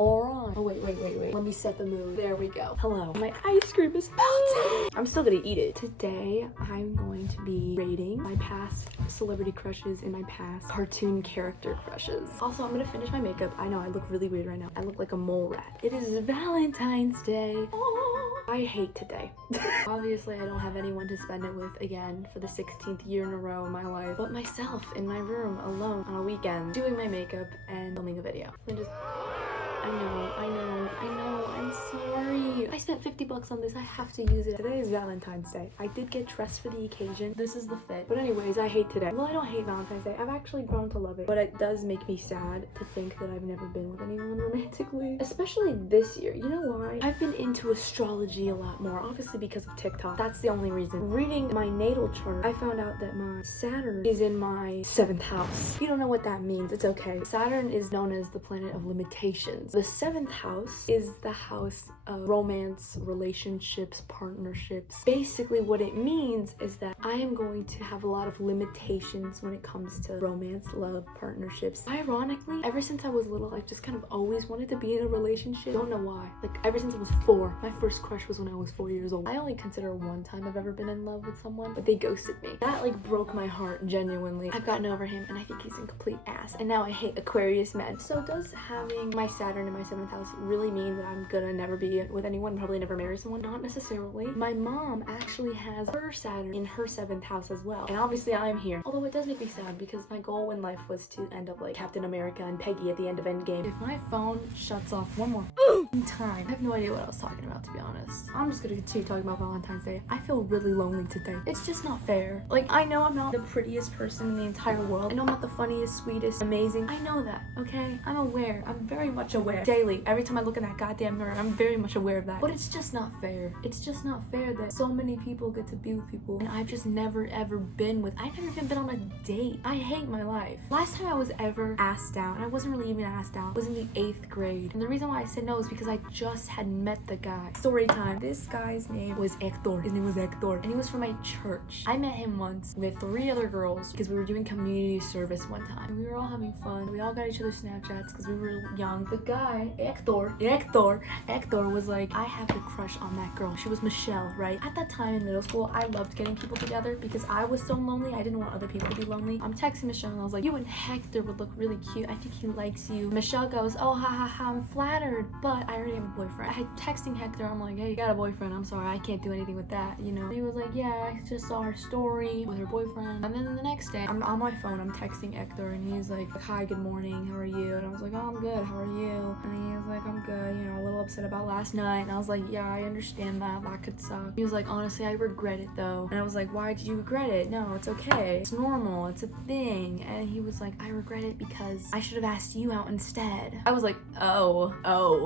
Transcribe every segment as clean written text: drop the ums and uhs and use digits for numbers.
Alright. Oh, wait. Let me set the mood. There we go. Hello. My ice cream is melting. I'm still gonna eat it. Today, I'm going to be rating my past celebrity crushes and my past cartoon character crushes. Also, I'm gonna finish my makeup. I know I look really weird right now. I look like a mole rat. It is Valentine's Day. Oh, I hate today. Obviously, I don't have anyone to spend it with again for the 16th year in a row in my life, but myself in my room alone on a weekend doing my makeup and filming a video. And just, I know, I'm sorry. I spent 50 bucks on this, I have to use it. Today is Valentine's Day. I did get dressed for the occasion. This is the fit. But anyways, I hate today. Well, I don't hate Valentine's Day. I've actually grown to love it. But it does make me sad to think that I've never been with anyone romantically. Especially this year. You know why? I've been into astrology a lot more, obviously because of TikTok. That's the only reason. Reading my natal chart, I found out that my Saturn is in my 7th house. If you don't know what that means, it's okay. Saturn is known as the planet of limitations. The 7th house is the house of romance, relationships, partnerships. Basically what it means is that I am going to have a lot of limitations when it comes to romance, love, partnerships. Ironically, ever since I was little, I've just kind of always wanted to be in a relationship. Don't know why. Like ever since I was 4. My first crush was when I was 4 years old. I only consider one time I've ever been in love with someone, but they ghosted me. That like broke my heart, genuinely. I've gotten over him and I think he's a complete ass. And now I hate Aquarius men. So does having my Saturn in my 7th house really mean that I'm gonna never be with anyone, probably never marry someone? Not necessarily. My mom actually has her Saturn in her 7th house as well. And obviously I am here. Although it does make me sad because my goal in life was to end up like Captain America and Peggy at the end of Endgame. If my phone shuts off one more time, I have no idea what I was talking about, to be honest. I'm just gonna continue talking about Valentine's Day. I feel really lonely today. It's just not fair. Like, I know I'm not the prettiest person in the entire world. I know I'm not the funniest, sweetest, amazing. I know that, okay? I'm aware. I'm very much aware. Daily, every time I look in that goddamn mirror, I'm very much aware of that. But it's just not fair. It's just not fair that so many people get to be with people and I've just never ever been with. I've never even been on a date. I hate my life. Last time I was ever asked out, and I wasn't really even asked out, was in the 8th grade. And the reason why I said no is because I just had met the guy. Story time. This guy's name was Hector. His name was Hector. And he was from my church. I met him once with 3 other girls because we were doing community service one time. And we were all having fun. We all got each other's Snapchats because we were young. The guy, Hector was like, I have a crush on that girl. She was Michelle, right? At that time in middle school, I loved getting people together because I was so lonely. I didn't want other people to be lonely. I'm texting Michelle and I was like, you and Hector would look really cute. I think he likes you. Michelle goes, oh, ha, I'm flattered, but I already have a boyfriend. I had texting Hector. I'm like, hey, you got a boyfriend. I'm sorry, I can't do anything with that, you know? And he was like, yeah, I just saw her story with her boyfriend. And then the next day, I'm on my phone, I'm texting Hector and he's like, hi, good morning, how are you? And I was like, oh, I'm good, how are you? And he was like, I'm good, you know, a little upset about last night. And I was like, yeah, I understand that could suck. He was like, honestly, I regret it though. And I was like, why did you regret it? No, it's okay, it's normal, it's a thing. And he was like, I regret it because I should have asked you out instead. I was like, oh.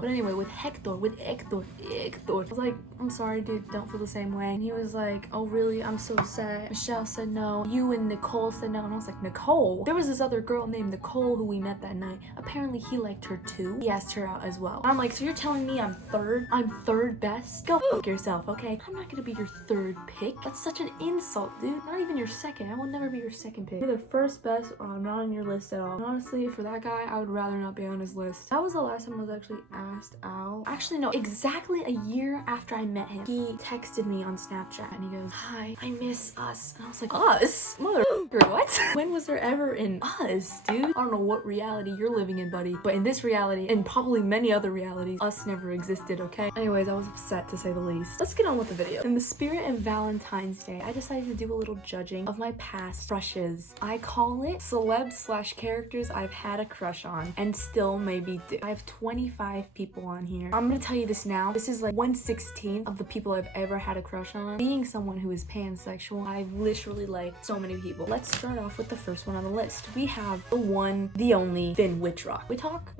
But anyway, with Hector, I was like, I'm sorry, dude, don't feel the same way. And he was like, oh really, I'm so sad. Michelle said no, you and Nicole said no. And I was like, Nicole? There was this other girl named Nicole who we met that night. Apparently he liked her too. He asked her out as well. And I'm like, so you're telling me I'm third best? Go fuck yourself, okay? I'm not gonna be your 3rd pick. That's such an insult, dude. Not even your 2nd. I will never be your 2nd pick. You're the 1st best or I'm not on your list at all. And honestly, for that guy, I would rather not be on his list. That was the last time I was actually asked out. Actually, no, exactly a year after I met him, he texted me on Snapchat and he goes, hi, I miss us. And I was like, us? Motherfucker, what? When was there ever an us, dude? I don't know what reality you're living in, buddy, but in this reality, and probably many other realities, us never existed, okay? Anyways, I was upset to say the least. Let's get on with the video. In the spirit of Valentine's Day, I decided to do a little judging of my past crushes. I call it celebs/characters I've had a crush on and still maybe do. I have 25 people on here. I'm gonna tell you this now. This is like 1/16 of the people I've ever had a crush on. Being someone who is pansexual, I've literally liked so many people. Let's start off with the first one on the list. We have the one, the only Finn Wittrock. We talk?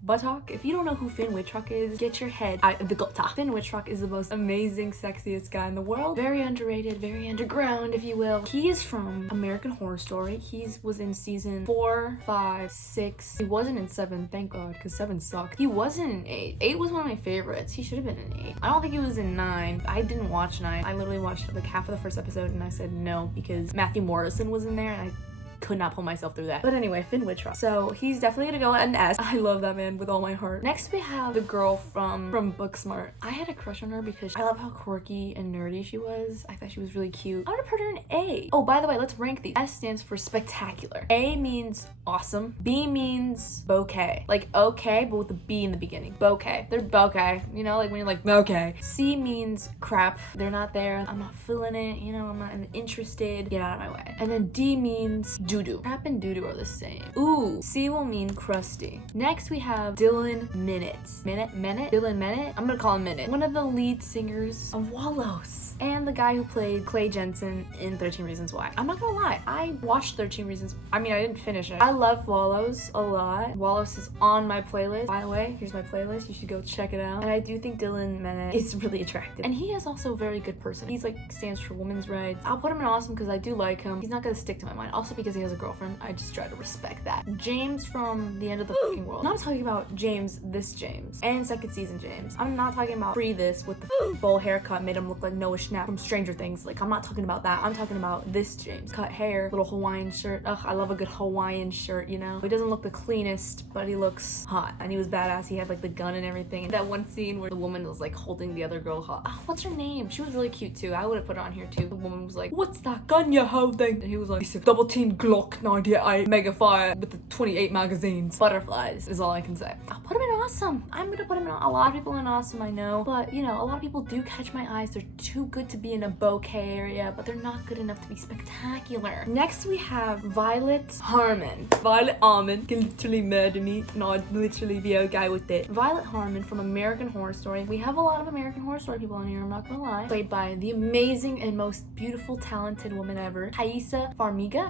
Buttock. If you don't know who Finn Wittrock is, get your head out of the gutter. Finn Wittrock is the most amazing, sexiest guy in the world. Very underrated, very underground, if you will. He is from American Horror Story. He was in season 4, 5, 6. He wasn't in 7, thank God, because 7 sucked. He wasn't in 8. 8 was one of my favorites. He should have been in 8. I don't think he was in 9. I didn't watch 9. I literally watched like half of the first episode and I said no because Matthew Morrison was in there and I could not pull myself through that. But anyway, Finn Wittrock. So he's definitely gonna go an S. I love that man with all my heart. Next we have the girl from Booksmart. I had a crush on her because I love how quirky and nerdy she was. I thought she was really cute. I'm gonna put her an A. Oh, by the way, let's rank these. S stands for spectacular. A means awesome. B means bouquet. Like okay, but with a B in the beginning. Bouquet. They're bouquet. You know, like when you're like, okay. C means crap. They're not there. I'm not feeling it. You know, I'm not interested. Get out of my way. And then D means doo-doo. Crap and doo-doo are the same. Ooh. C will mean crusty. Next we have Dylan Minute. Dylan Minute? I'm gonna call him Minute. One of the lead singers of Wallows. And the guy who played Clay Jensen in 13 Reasons Why. I'm not gonna lie. I watched 13 Reasons. I mean, I didn't finish it. I love Wallows a lot. Wallows is on my playlist. By the way, here's my playlist. You should go check it out. And I do think Dylan Minute is really attractive. And he is also a very good person. He's like stands for women's rights. I'll put him in awesome because I do like him. He's not gonna stick to my mind. Also because he has a girlfriend. I just try to respect that. James from The End of the Fucking World. I'm not talking about James, this James. And second season James. I'm not talking about pre this with the full haircut made him look like Noah Schnapp from Stranger Things. Like, I'm not talking about that. I'm talking about this James. Cut hair, little Hawaiian shirt. Ugh, I love a good Hawaiian shirt, you know? He doesn't look the cleanest, but he looks hot. And he was badass. He had like the gun and everything. And that one scene where the woman was like holding the other girl. What's her name? She was really cute too. I would have put her on here too. The woman was like, "What's that gun you're holding?" And he was like, "It's a double team Glock 98 mega fire with the 28 magazines." Butterflies is all I can say. I'll put him in awesome. I'm gonna put him in a lot of people in awesome, I know. But you know, a lot of people do catch my eyes. They're too good to be in a bouquet area, but they're not good enough to be spectacular. Next we have Violet Harmon. Violet Harmon can literally murder me and I'd literally be okay with it. Violet Harmon from American Horror Story. We have a lot of American Horror Story people on here, I'm not gonna lie. Played by the amazing and most beautiful, talented woman ever, Taissa Farmiga?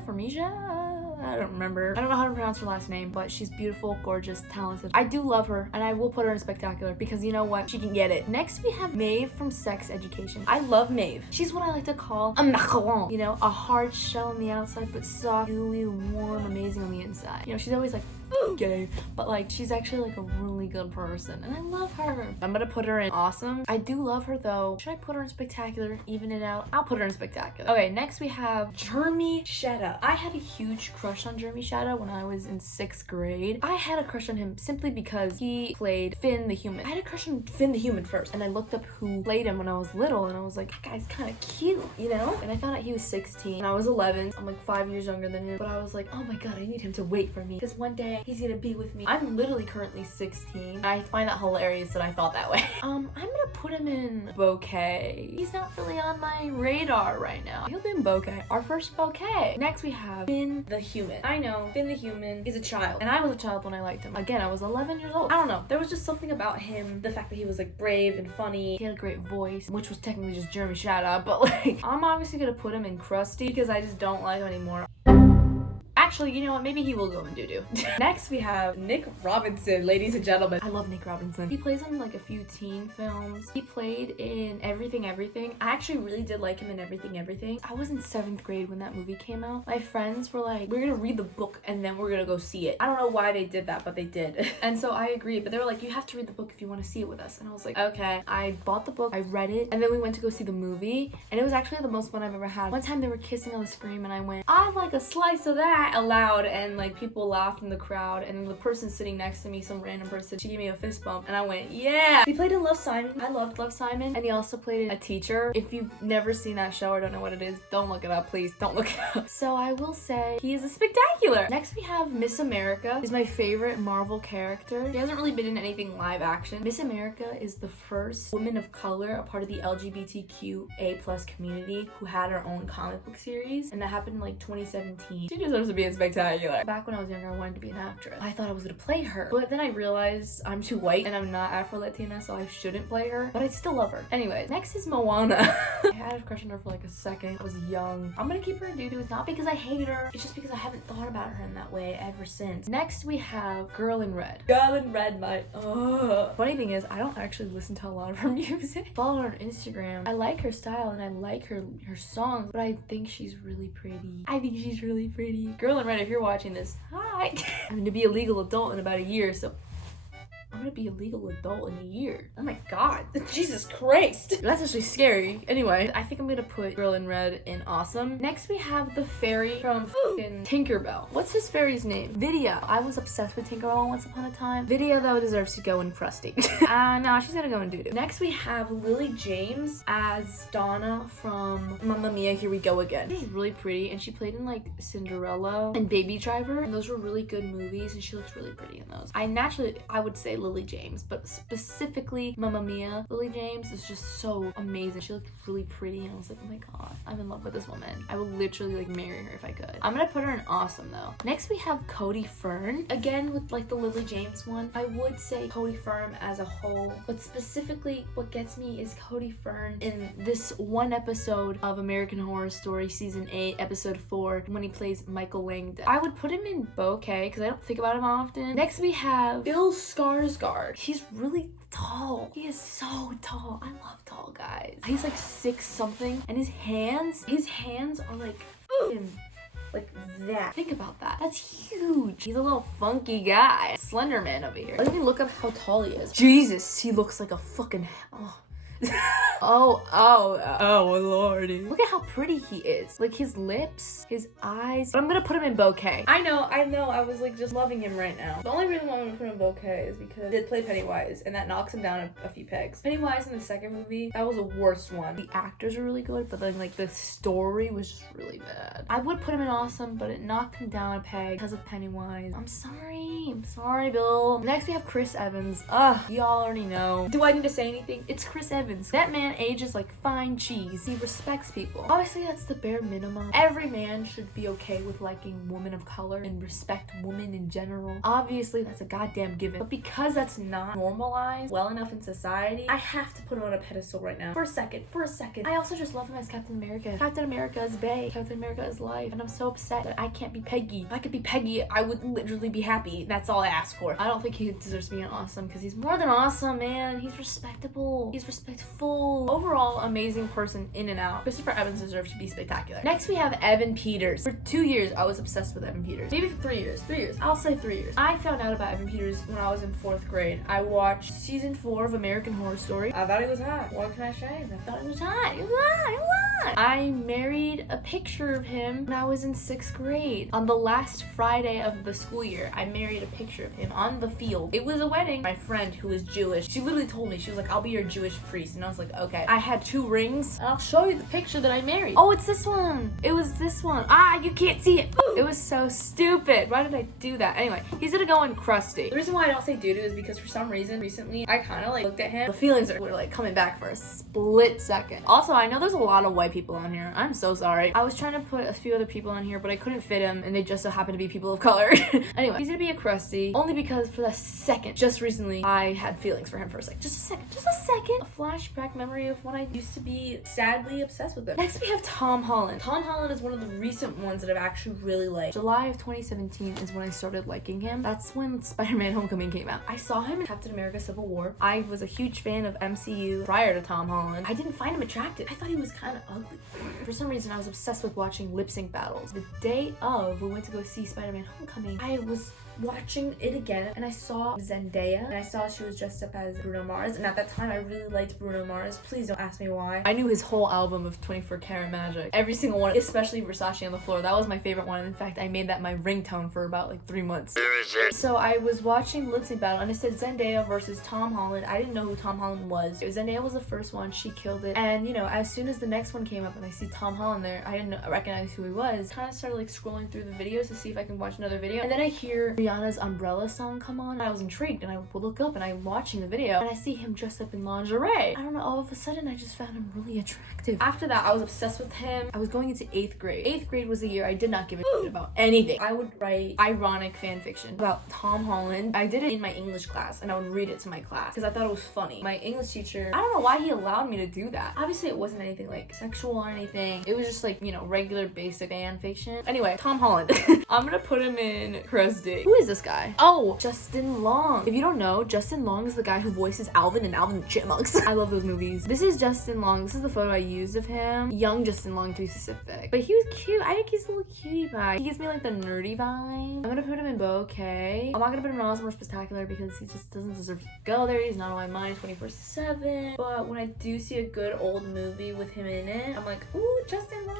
I don't remember. I don't know how to pronounce her last name, but she's beautiful, gorgeous, talented. I do love her, and I will put her in spectacular because you know what? She can get it. Next, we have Maeve from Sex Education. I love Maeve. She's what I like to call a macaron. You know, a hard shell on the outside, but soft, gooey, warm, amazing on the inside. You know, she's always like, gay, but like she's actually like a really good person and I love her. I'm gonna put her in awesome. I do love her though. Should I put her in spectacular, even it out? I'll put her in spectacular. Okay, next we have Jeremy Shetta. I had a huge crush on Jeremy Shetta when I was in 6th grade. I had a crush on him simply because he played Finn the Human. I had a crush on Finn the Human first and I looked up who played him when I was little and I was like, that guy's kind of cute, you know? And I found out he was 16 and I was 11. I'm like 5 years younger than him, but I was like, oh my god, I need him to wait for me because one day he's gonna be with me. I'm literally currently 16. I find that hilarious that I thought that way. I'm gonna put him in bouquet. He's not really on my radar right now. He'll be in bouquet. Our first bouquet. Next we have Finn the Human. I know, Finn the Human is a child. And I was a child when I liked him. Again, I was 11 years old. I don't know. There was just something about him. The fact that he was like brave and funny. He had a great voice, which was technically just Jeremy Shada, but like, I'm obviously gonna put him in crusty because I just don't like him anymore. Actually, you know what? Maybe he will go in doo-doo. Next, we have Nick Robinson, ladies and gentlemen. I love Nick Robinson. He plays in like a few teen films. He played in Everything, Everything. I actually really did like him in Everything, Everything. I was in 7th grade when that movie came out. My friends were like, we're gonna read the book and then we're gonna go see it. I don't know why they did that, but they did. And so I agreed, but they were like, you have to read the book if you want to see it with us. And I was like, okay. I bought the book, I read it, and then we went to go see the movie. And it was actually the most fun I've ever had. One time they were kissing on the screen and I went, I'd like a slice of that. Aloud, and like people laughed in the crowd and the person sitting next to me, some random person, she gave me a fist bump and I went, yeah. He played in Love, Simon. I loved Love, Simon. And he also played in A Teacher. If you've never seen that show or don't know what it is, don't look it up, please. Don't look it up. So I will say he is a spectacular. Next we have Miss America. Is my favorite Marvel character. She hasn't really been in anything live action. Miss America is the first woman of color, a part of the LGBTQA+ community, who had her own comic book series, and that happened in like 2017. She deserves to be in spectacular. Back when I was younger, I wanted to be an actress. I thought I was gonna play her, but then I realized I'm too white and I'm not Afro-Latina, so I shouldn't play her, but I still love her. Anyways, next is Moana. I had a crush on her for like a second. I was young. I'm gonna keep her in doo-doo. It's not because I hate her, it's just because I haven't thought about her in that way ever since. Next we have Girl in Red. Girl in Red, my Funny thing is, I don't actually listen to a lot of her music. Follow her on Instagram. I like her style and I like her songs, but I think she's really pretty. Girl in Red, if you're watching this, hi. I'm gonna be a legal adult in about a year, so I'm gonna be a legal adult in a year. Oh my god. Jesus Christ. That's actually scary. Anyway, I think I'm gonna put Girl in Red in awesome. Next we have the fairy from fucking Tinkerbell. What's his fairy's name? Vidya. I was obsessed with Tinkerbell once upon a time. Vidya though deserves to go in crusty. No, she's gonna go in doo-doo. Next we have Lily James as Donna from Mamma Mia, Here We Go Again. She's really pretty and she played in like Cinderella and Baby Driver, and those were really good movies and she looks really pretty in those. I would say Lily James, but specifically Mamma Mia, Lily James is just so amazing. She looked really pretty and I was like, oh my god, I'm in love with this woman. I would literally like marry her if I could. I'm gonna put her in awesome though. Next we have Cody Fern. Again with like the Lily James one, I would say Cody Fern as a whole, but specifically what gets me is Cody Fern in this one episode of American Horror Story season 8 episode 4 when he plays Michael Langdon. I would put him in bouquet because I don't think about him often. Next we have Bill Skarsgård. He's really tall. He is so tall. I love tall guys. He's like 6 something and his hands are like that. Think about that. That's huge. He's a little funky guy. Slender Man over here. Let me look up how tall he is. Jesus, he looks like a fucking oh lordy. Look at how pretty he is. Like his lips, his eyes. But I'm gonna put him in bouquet. I know. I was like just loving him right now. The only reason why I'm gonna put him in bouquet is because he did play Pennywise and that knocks him down a few pegs. Pennywise in the second movie, that was the worst one. The actors are really good, but then like the story was just really bad. I would put him in awesome, but it knocked him down a peg because of Pennywise. I'm sorry, Bill. Next we have Chris Evans. Y'all already know. Do I need to say anything? It's Chris Evans. That man ages like fine cheese. He respects people. Obviously, that's the bare minimum. Every man should be okay with liking women of color and respect women in general. Obviously, that's a goddamn given. But because that's not normalized well enough in society, I have to put him on a pedestal right now. For a second. I also just love him as Captain America. Captain America is bae. Captain America is life. And I'm so upset that I can't be Peggy. If I could be Peggy, I would literally be happy. That's all I ask for. I don't think he deserves to be an awesome because he's more than awesome, man. He's respectable. He's respectful. Overall, amazing person in and out. Christopher Evans deserves to be spectacular. Next, we have Evan Peters. For 2 years, I was obsessed with Evan Peters. Maybe for 3 years. 3 years. I'll say 3 years. I found out about Evan Peters when I was in 4th grade. I watched season 4 of American Horror Story. I thought he was hot. What can I say? I thought he was hot. He was hot. I married a picture of him when I was in 6th grade. On the last Friday of the school year, I married a picture of him on the field. It was a wedding. My friend who was Jewish, she literally told me, she was like, I'll be your Jewish priest. And I was like, okay. I had 2 rings. And I'll show you the picture that I married. Oh, it's this one. It was this one. You can't see it. It was so stupid. Why did I do that? Anyway, he's gonna go in crusty. The reason why I don't say doo-doo is because for some reason recently I kind of like looked at him. The feelings were like coming back for a split second. Also, I know there's a lot of white people on here. I'm so sorry. I was trying to put a few other people on here, but I couldn't fit them and they just so happen to be people of color. Anyway, he's gonna be a crusty only because for the second, just recently, I had feelings for him for a second. Just a second. A flashback memory of when I used to be sadly obsessed with him. Next, we have Tom Holland. Tom Holland is one of the recent ones that I've actually really liked. July of 2017 is when I started liking him. That's when Spider-Man Homecoming came out. I saw him in Captain America Civil War. I was a huge fan of MCU prior to Tom Holland. I didn't find him attractive. I thought he was kind of ugly. For some reason, I was obsessed with watching lip sync battles. The day of, we went to go see Spider-Man Homecoming. I was watching it again and I saw Zendaya and I saw she was dressed up as Bruno Mars, and at that time I really liked Bruno Mars. Please don't ask me why. I knew his whole album of 24 Karat Magic, every single one, especially Versace on the Floor. That was my favorite one. In fact, I made that my ringtone for about like 3 months. So I was watching lip sync battle and it said Zendaya versus Tom Holland. I didn't know who Tom Holland was. Zendaya was the first one. She killed it, and you know, as soon as the next one came up and I see Tom Holland there, I didn't recognize who he was. Kind of started like scrolling through the videos to see if I can watch another video, and then I hear Rihanna's Umbrella song come on. I was intrigued and I look up and I'm watching the video and I see him dressed up in lingerie. I don't know, all of a sudden I just found him really attractive. After that, I was obsessed with him. I was going into 8th grade. 8th grade was the year I did not give a shit about anything. I would write ironic fan fiction about Tom Holland. I did it in my English class and I would read it to my class because I thought it was funny. My English teacher, I don't know why he allowed me to do that. Obviously it wasn't anything like sexual or anything. It was just like, you know, regular basic fan fiction. Anyway, Tom Holland. I'm gonna put him in crusty. Who is this guy? Oh, Justin Long. If you don't know, Justin Long is the guy who voices Alvin in Alvin and the Chipmunks. I love those movies. This is Justin Long. This is the photo I used of him. Young Justin Long to be specific. But he was cute. I think he's a little cutie pie. He gives me like the nerdy vibe. I'm gonna put him in bouquet. I'm not gonna put him in Awesome or Spectacular because he just doesn't deserve to go there. He's not on my mind 24/7. But when I do see a good old movie with him in it, I'm like, ooh, Justin Long.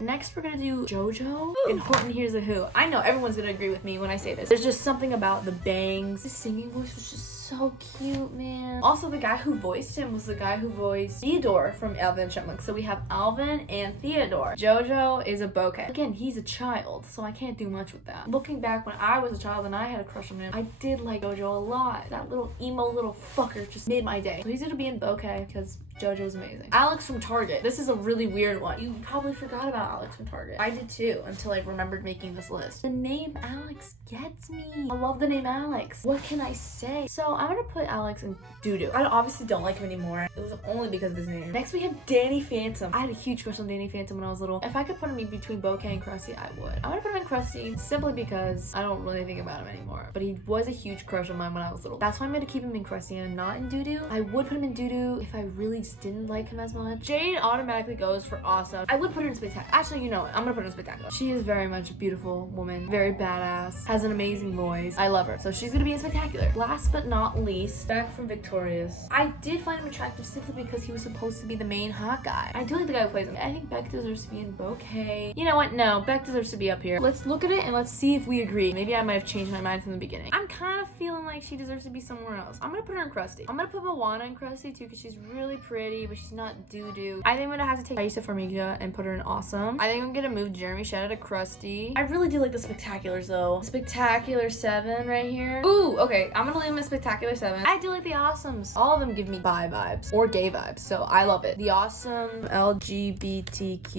Next, we're gonna do JoJo and Horton Hears a Who. I know everyone's gonna agree with me when I say this. There's just something about the bangs. His singing voice was just so cute, man. Also, the guy who voiced him was the guy who voiced Theodore from Alvin and Chipmunks. So we have Alvin and Theodore. JoJo is a bouquet. Again, he's a child, so I can't do much with that. Looking back when I was a child and I had a crush on him, I did like JoJo a lot. That little emo little fucker just made my day. So he's gonna be in bouquet because JoJo's amazing. Alex from Target. This is a really weird one. You probably forgot about Alex from Target. I did too, until I remembered making this list. The name Alex gets me. I love the name Alex. What can I say? So I'm gonna put Alex in doo-doo. I obviously don't like him anymore. It was only because of his name. Next we have Danny Phantom. I had a huge crush on Danny Phantom when I was little. If I could put him in between Bouquet and Krusty, I would. I'm gonna put him in Krusty simply because I don't really think about him anymore. But he was a huge crush of mine when I was little. That's why I'm gonna keep him in Krusty and not in doo-doo. I would put him in doo-doo if I really just didn't like him as much. Jade automatically goes for awesome. I would put her in Spectacular. Actually, you know what? I'm gonna put her in Spectacular. She is very much a beautiful woman. Very badass. Has an amazing voice. I love her. So she's gonna be in Spectacular. Last but not least, back from Victorious. I did find him attractive simply because he was supposed to be the main hot guy. I do like the guy who plays him. I think Beck deserves to be in Bouquet. You know what? No, Beck deserves to be up here. Let's look at it and let's see if we agree. Maybe I might have changed my mind from the beginning. I'm kind of feeling like she deserves to be somewhere else. I'm gonna put her in Krusty. I'm gonna put Moana in Krusty too because she's really pretty, but she's not doo-doo. I think I'm gonna have to take Aisa Farmiga and put her in Awesome. I think I'm gonna move Jeremy Shedd to Krusty. I really do like the Spectaculars though. Spectacular 7 right here. Ooh, okay. I'm gonna leave him in Spectacular 7. I do like the Awesomes. All of them give me bi vibes or gay vibes, so I love it. The Awesome LGBTQA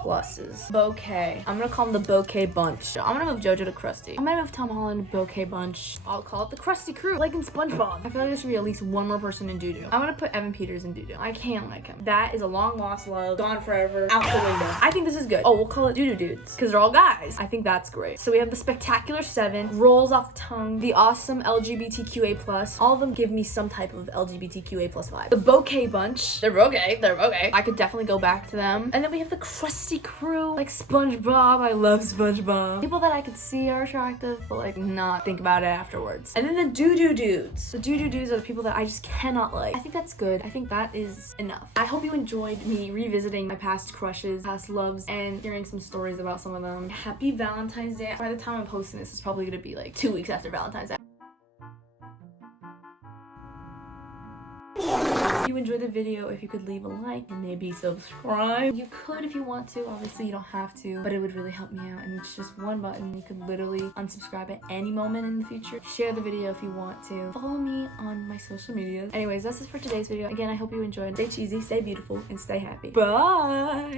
pluses. Bouquet. I'm gonna call them the Bouquet Bunch. I'm gonna move JoJo to Krusty. I'm gonna move Tom Holland Bouquet Bunch. I'll call it the Krusty Crew, like in SpongeBob. I feel like there should be at least one more person in doo-doo. I'm gonna put Evan Peters in doo-doo. I can't like him. That is a long lost love, gone forever, out the window. I think this is good. Oh, we'll call it doo-doo dudes because they're all guys. I think that's great. So we have the Spectacular 7, rolls off the tongue, the Awesome LGBTQA plus. All of them give me some type of LGBTQA plus vibe. The Bouquet Bunch. They're okay. They're okay. I could definitely go back to them. And then we have the Krusty Crew, like SpongeBob. I love SpongeBob. People that I could see are attractive, but like not think about it afterwards. And then the doo-doo dudes. The doo-doo dudes are the people that I just cannot like. I think that's good. I think that is enough. I hope you enjoyed me revisiting my past crushes, past loves, and hearing some stories about some of them. Happy Valentine's Day. By the time I'm posting this, it's probably gonna be like 2 weeks after Valentine's Day. If you enjoyed the video, if you could leave a like and maybe subscribe. You could if you want to. Obviously, you don't have to, but it would really help me out. And it's just one button. You could literally unsubscribe at any moment in the future. Share the video if you want to. Follow me on my social media. Anyways, that's it for today's video. Again, I hope you enjoyed. Stay cheesy, stay beautiful, and stay happy. Bye!